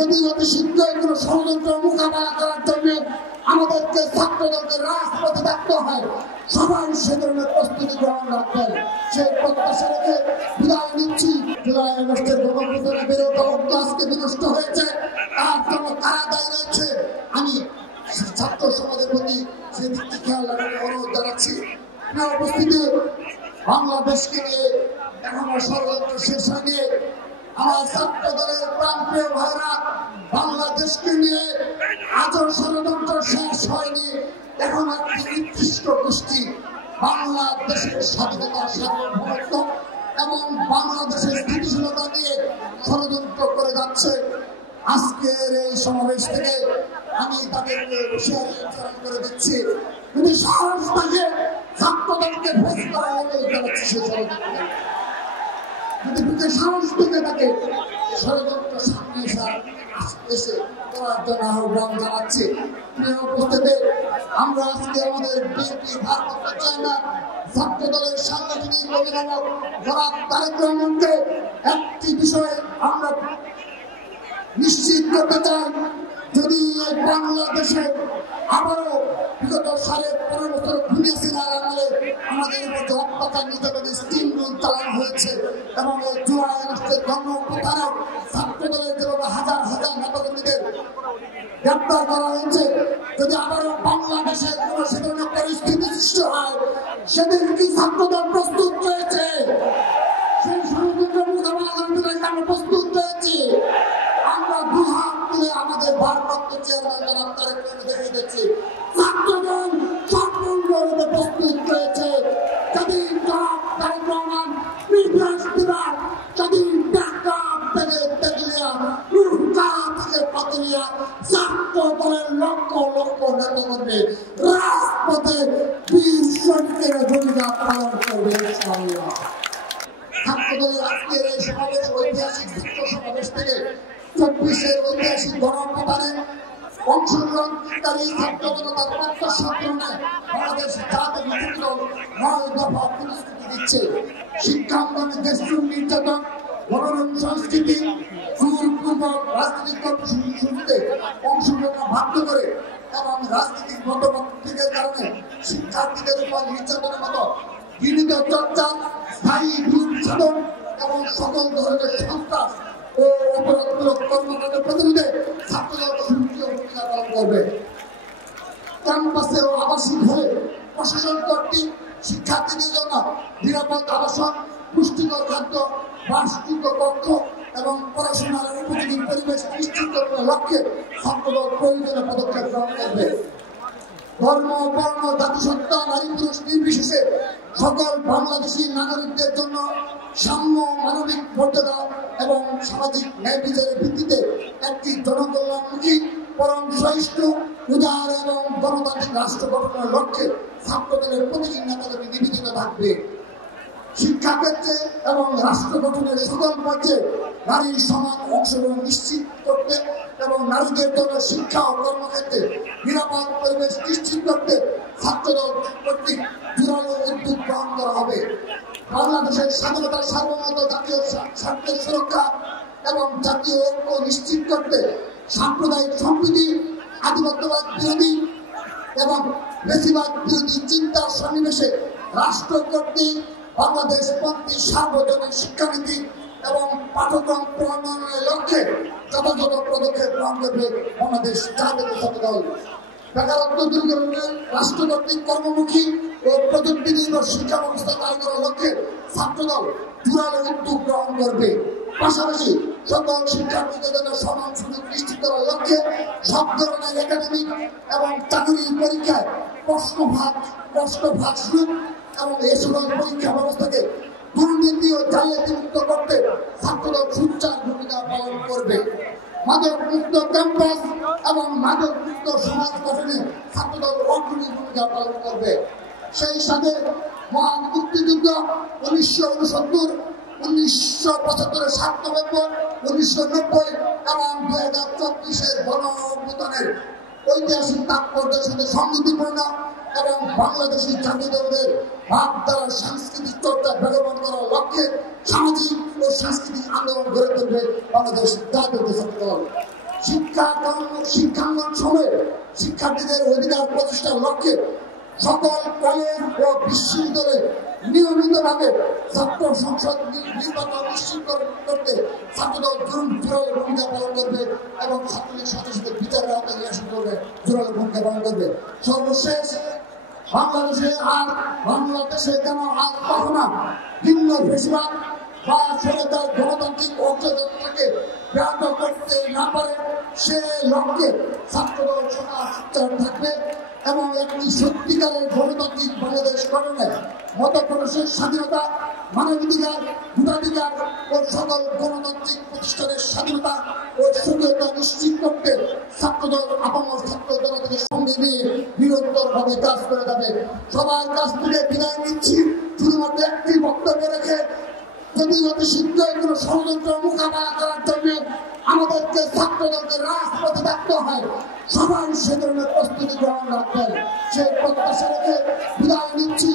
যদি অতি শীঘ্রই কোনো ষড়যন্ত্র মোকাবেলা করার জন্য আমাদেরকে ছাত্রদলকে রাজপথে থাকতে হয়, সবাই সে ধরনের প্রস্তুতি গ্রহণ রাখবেন। সেই প্রত্যাশা রেখে বিদায় নিচ্ছি। জুলাই আগস্টের গণঅভ্যুত্থানের বিরুদ্ধে অর্থ আজকে বিনষ্ট হয়েছে, তার জন্য কারা দায়ী রয়েছে। আমি ছাত্র সমাজের প্রতি সেই দিকটি খেয়াল রাখার অনুরোধ জানাচ্ছি। উপস্থিতি, বাংলাদেশকে নিয়ে এখনো ষড়যন্ত্র শেষ হয়নি। আমার ছাত্র দলের প্রান্তীয় ভাইরা, বাংলাদেশকে নিয়ে আজও ষড়যন্ত্র শেষ হয়নি। এখন একটি নির্দিষ্ট গোষ্ঠী বাংলাদেশের স্বাধীনতা, সার্বভৌমত্ব এবং বাংলাদেশের স্থিতিশীলতা নিয়ে ষড়যন্ত্র করে যাচ্ছে। আজকের এই সমাবেশ থেকে আমি তাদেরকে হুঁশিয়ারি করে দিচ্ছি, যদি সাহস থাকে ছাত্রদলকে ফেস করার অনুরোধ জানাচ্ছি। সেই ষড়যন্ত্র যদি বুকে সাহস থেকে থাকে ষড়যন্ত্র সামনে এসে করার জন্য আহ্বান জানাচ্ছি। উপস্থিতি, আমরা আজকে আমাদের বিএনপি ভারপ্রাপ্ত চেয়ারম্যান ছাত্র দলের সাংগঠনিক অভিভাবক জনাব তারেক রহমানকে একটি বিষয়ে আমরা নিশ্চিত করতে চাই, যদি বাংলাদেশে আবারও বিগত 15.5 বছর খুনি হাসিনার আমলে আমাদের উপর যে অত্যাচার নির্যাতনের স্টিম রুল চালানো হয়েছে এবং এই জুলাই আগস্টের গণঅভ্যুত্থানে ছাত্র দলের যেভাবে হাজার হাজার নেতাকর্মীদের গ্রেপ্তার করা হয়েছে, যদি আবারও বাংলাদেশের কোনো সে ধরনের পরিস্থিতি সৃষ্টি হয়, সেদিন কি ছাত্রদল প্রস্তুত রয়েছে? সেই ষড়যন্ত্র মোকাবেলা করার জন্য আমরা প্রস্তুত রয়েছি। আমরা দুহাত তুলে আমাদের ভারপ্রাপ্ত চেয়ারম্যান জনাব তারেক রহমানকে দেখিয়ে দিচ্ছি, ছাত্রদল সম্পূর্ণরূপে প্রস্তুত রয়েছে। যদি জনাব তারেক রহমান বৃহস্পতিবার, যদি ঢাকা থেকে তেতুলিয়া, রূপসা থেকে পাতুলিয়া ছাত্র দলের লক্ষ লক্ষ নেতা করবে রাজপথে বীর শহীদের ভূমিকা পালন করবে ইনশাআল্লাহ। ছাত্রদলের আজকের এই সমাবেশ ঐতিহাসিক ছাত্র সমাবেশ থেকে 24-এর ঐতিহাসিক গণঅভ্যুত্থানে অংশগ্রহণকারী ছাত্র জনতার প্রত্যাশা পূরণে বাংলাদেশ জাতীয় নেতৃত্ব 9 দফা প্রতিশ্রুতি দিচ্ছে। শিক্ষাঙ্গনে দেশজুড়ে নির্যাতন, মনোরম সংস্কৃতি, জোরপূর্বক রাজনৈতিক কর্মসূচিতে অংশগ্রহণ বাধ্য করে এবং রাজনৈতিক মতপার্থক্যের কারণে শিক্ষার্থীদের উপর নির্যাতনের মতো বিনীত চর্চা, স্থায়ী বিরোধ সাধন এবং সকল ধরনের সন্ত্রাস ও অপরাধমূলক কর্মকাণ্ডের প্রতিরোধে ছাত্রদল সক্রিয় ভূমিকা পালন করবে। ক্যাম্পাসে ও আবাসিক হলে প্রশাসন কর্তৃক শিক্ষার্থীদের জন্য নিরাপদ আবাসন, পুষ্টিকর খাদ্য, বাসযোগ্য কক্ষ এবং পড়াশোনার উপযোগী পরিবেশ নিশ্চিত করার লক্ষ্যে ছাত্রদল প্রয়োজনীয় পদক্ষেপ গ্রহণ করবে। ধর্ম, বর্ণ, জাতিসত্তা, নারী পুরুষ নির্বিশেষে সকল বাংলাদেশী নাগরিকদের জন্য সাম্য, মানবিক মর্যাদা এবং সামাজিক ন্যায় বিচারের ভিত্তিতে একটি জনকল্যাণমুখী, পরম সহিষ্ণু, উদার এবং গণতান্ত্রিক রাষ্ট্র গঠনের লক্ষ্যে ছাত্রদলের প্রতিটি নেতাকর্মী নিবেদিত থাকবে। শিক্ষাক্ষেত্রে এবং রাষ্ট্র গঠনের সকল পর্যায়ে নারীর সমান অংশগ্রহণ নিশ্চিত করতে এবং নারীদের জন্য শিক্ষা ও কর্মক্ষেত্রে নিরাপদ পরিবেশ নিশ্চিত করতে ছাত্রদল কর্তৃক জোরালো উদ্যোগ গ্রহণ করা হবে। বাংলাদেশের স্বাধীনতার সার্বভৌমত্ব, জাতীয় স্বার্থের সুরক্ষা এবং জাতীয় ঐক্য নিশ্চিত করতে সাম্প্রদায়িক সম্প্রীতি, আধিপত্যবাদ বিরোধী এবং বেশিবাদ বিরোধী চিন্তার সন্নিবেশে রাষ্ট্র কর্তৃক বাংলাদেশপন্থী সার্বজনীন শিক্ষানীতি এবং পাঠ্যক্রম প্রণয়নের লক্ষ্যে যথাযথ পদক্ষেপ গ্রহণ করবে বাংলাদেশ জাতীয় ছাত্রদল। বেকারত্ব দূরীকরণে রাষ্ট্র কর্তৃক কর্মমুখী ও প্রযুক্তি নির্ভর শিক্ষা ব্যবস্থা চালু করার লক্ষ্যে ছাত্রদল জোরালো উদ্যোগ গ্রহণ করবে। পাশাপাশি সকল শিক্ষার্থীদের জন্য সমান সুযোগ নিশ্চিত করার লক্ষ্যে সব ধরনের একাডেমিক এবং চাকরির পরীক্ষায় প্রশ্নভাগ শুরু এবং এ সকল পরীক্ষা ব্যবস্থাকে দুর্নীতি ও জালিয়াতি মুক্ত করতে ছাত্রদল সোচ্চার ভূমিকা পালন করবে। মাদক মুক্ত ক্যাম্পাস এবং মাদক মুক্ত সমাজ গঠনে ছাত্রদল অগ্রণী ভূমিকা পালন করবে। সেই সাথে মহান মুক্তিযুদ্ধ 1969, 1975-এর 7 নভেম্বর, 1990 এবং 2024-এর গণঅভ্যুত্থানের ঐতিহাসিক তাৎপর্যের সাথে সংগতিপূর্ণ এবং বাংলাদেশী জাতীয় দলের ভাবধারা সাংস্কৃতিক চর্চা বেগবান করার লক্ষ্যে সামাজিক ও সাংস্কৃতিক আন্দোলন গড়ে তুলবে বাংলাদেশ জাতীয় ছাত্রদল। শিক্ষাঙ্গন সময়ে শিক্ষার্থীদের অধিকার প্রতিষ্ঠার লক্ষ্যে সকল কলেজ ও বিশ্ববিদ্যালয়ে নিয়মিতভাবে ছাত্র সংসদ নির্বাচন নিশ্চিত করতে ছাত্রদল জোরালো ভূমিকা পালন করবে এবং ছাত্রলীগ সাথে সাথে বিচারের আওতায় নিয়ে আসা করবে, জোরালো ভূমিকা পালন করবে। সর্বশেষ বাংলাদেশে যেন আর কখনো ভিন্ন বেশিরভাগ বা সরকার গণতান্ত্রিক অগ্রযাত্রাকে ব্যাহত করতে না পারে সে লক্ষ্যে ছাত্রদল সদা সোচ্চার থাকবে এবং একটি সত্যিকারের গণতান্ত্রিক বাংলাদেশ গঠনে মত প্রকাশের স্বাধীনতা, মানবাধিকার, ভোটাধিকার ও সকল গণতান্ত্রিক প্রতিষ্ঠানের স্বাধীনতা ও স্বকীয়তা নিশ্চিত করতে ছাত্রদল আপামর ছাত্র জনতাকে সঙ্গে নিয়ে নিরন্তরভাবে কাজ করে যাবে। সবার কাছ থেকে বিদায় নিচ্ছি শুধুমাত্র একটি বক্তব্য রেখে, যদি অতি শীঘ্রই কোনো ষড়যন্ত্র মোকাবেলা করার জন্য আমাদেরকে ছাত্রদলকে রাজপথে থাকতে হয়, সবাই সে ধরনের প্রস্তুতি গ্রহণ রাখবেন। সেই প্রত্যাশা রেখে বিদায় নিচ্ছি।